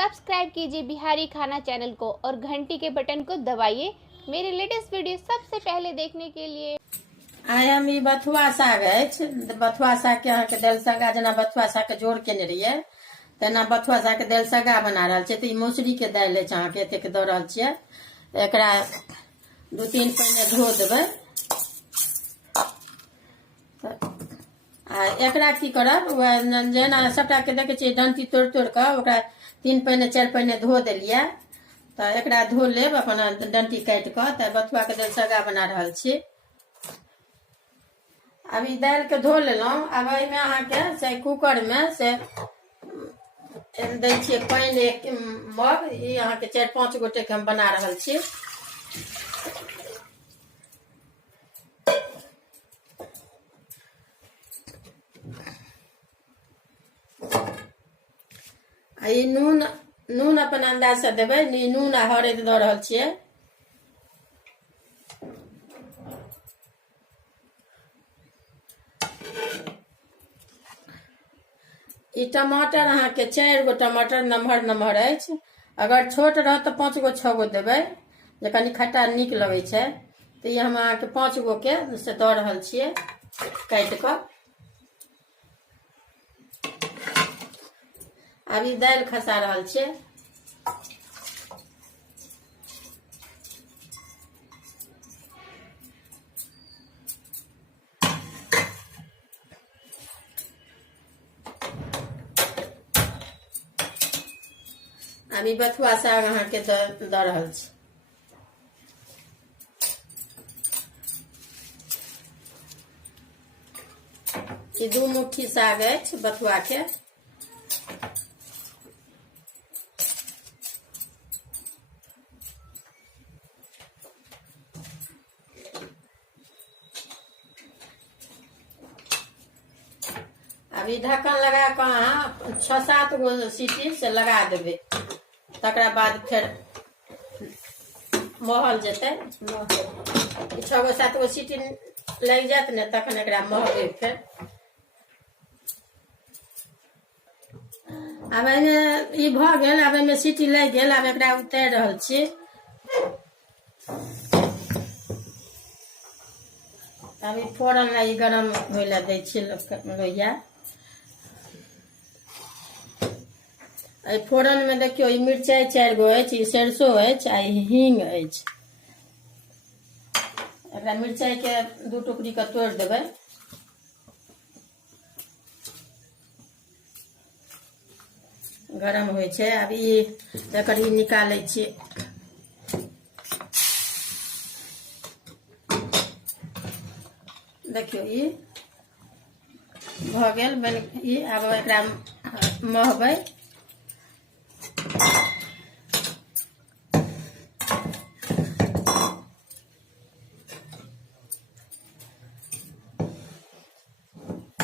Subscribe कीजिए बिहारी खाना channel को और घंटी के बटन को दबाइए मेरे लेटेस्ट वीडियो सबसे पहले देखने के लिए। आइ हम ई बथुआ साग अछि। बथुआ साग के अहाँके दालि सग्गा जेना बथुआ साग के जोड़ केने रहियै तेना बथुआ साग के दालि सग्गा बना रहल छियै। तऽ ई मौसरी के दालि अछि, अहाँके एतेक दऽ रहल छियै। एकरा 2-3 पहिने धो देबै। आ एकरा की करब, जेना सबटा के देखै छियै डंटी तोड़ि तोड़ि कऽ ओकरा 3 पहिने 4 पहिने धो देलियै। तऽ एकरा धो लेब अपन डंटी काटि कऽ। तऽ बथुआ के दालि सग्गा बना रहल छी। अब ई दालि के धो लेलहुँ। अब एहिमे अहाँके से कुकर में से दै छियै पानि 1 मग। ई अहाँके 4-5 गोटे के हम बना रहल छी। आ ई नून अपन अंदाज से देबै। नून आ हरदि दऽ रहल छियै। ई टमाटर अहाँके 4 गो टमाटर नमहर नमहर अछि। अगर छोट रहत तऽ 5 गो 6 गो देबै, जे कनी खट्टा नीक लगै छै। तऽ ई हम अहाँके 5 गो के से दऽ रहल छियै काटि कऽ। अब ई दालि खसा रहल छियै। अब ई बथुआ साग अहाँके दऽ रहल छी। ई 2 मुट्ठी साग अछि बथुआ के। अब ई ढक्कन लगा कऽ अहाँ 6-7 गो सीटी से लगा देबै। तकरा बाद फेर महल जेतै। 6 गो 7 गो सीटी लागि जायत ने, तखन एकरा महबै फेर। अब एहिमे ई भऽ गेल। अब एहिमे सीटी लागि गेल। अब एकरा उतारि रहल छी। अब ई फोरन ला ई गरम होइ ला दै छी लोहिया। एहि फोरन में देखियो ई मिरचाई 4 गो अछि, ई सरसो अछि आ हींग अछि। एकरा मिरचाई के 2 टुकड़ी के तोड़ि देबै। गरम होइ छै। अब ई एकर ई निकालै छी। देखियो ई भऽ गेल बनि। ई आब एकरा महबै।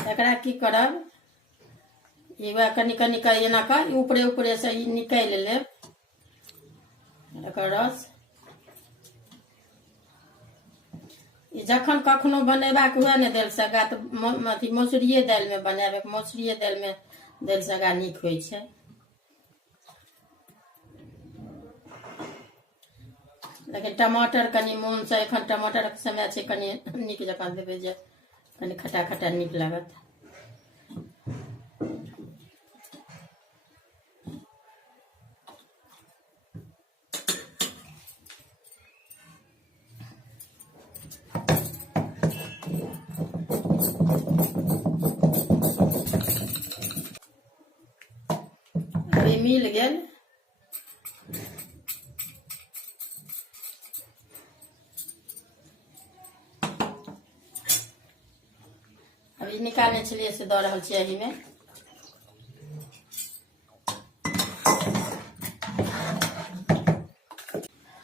एकरा की करब, ई कनी कनी का एना का ऊपरे ऊपरे से ई निकालि लेब एकर रस। ई जखन कखनो बनेबाक हुए ने दालि सग्गा, तऽ अथी मौसरिये दालि में बनाएब। मौसरिये दालि में दालि सग्गा नीक होइ छै। लेकिन टमाटर कनी मोन से, एखन टमाटर के समय छै, कनी नीक जकाँ देबै जे कनी खट्टा खट्टा नीक लागत। अभी मिल गेल। अभी निकालने छलियै से दऽ रहल छियै एही में।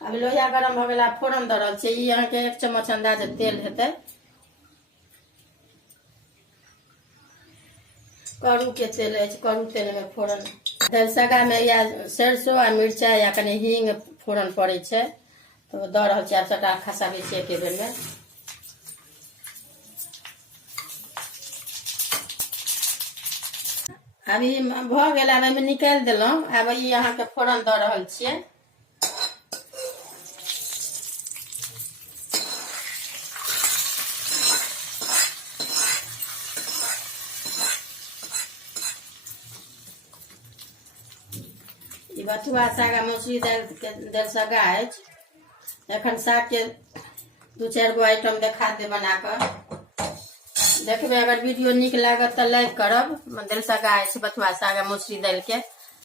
अभी लोहिया गरम भऽ गेला, फोरन दऽ रहल छियै। ई अहाँके 1 चम्मच अंदाजे तेल हेतै। करू के तेल अछि। करू तेल में फोरन दालि सग्गा में या सरसों आ मिरचाई या कनी हींग फोरन पड़ै छै। तो दऽ रहल छियै। आब सबटा खसाबै छियै एके बेर में। अभी भऽ गेल, आब एहिमे निकालि देलहुँ। आब ई अहाँके फोरन दऽ रहल छियै। ई बथुआ साग आ मौसरी दालिके दालिसग्गा अछि। एखन सागके 2-4 गो आइटम देखा दे बना कऽ। देखबै, अगर वीडियो नीक लागत तऽ लाइक करब। दालिसग्गा अछि बथुआ साग आ मौसरी दालिके।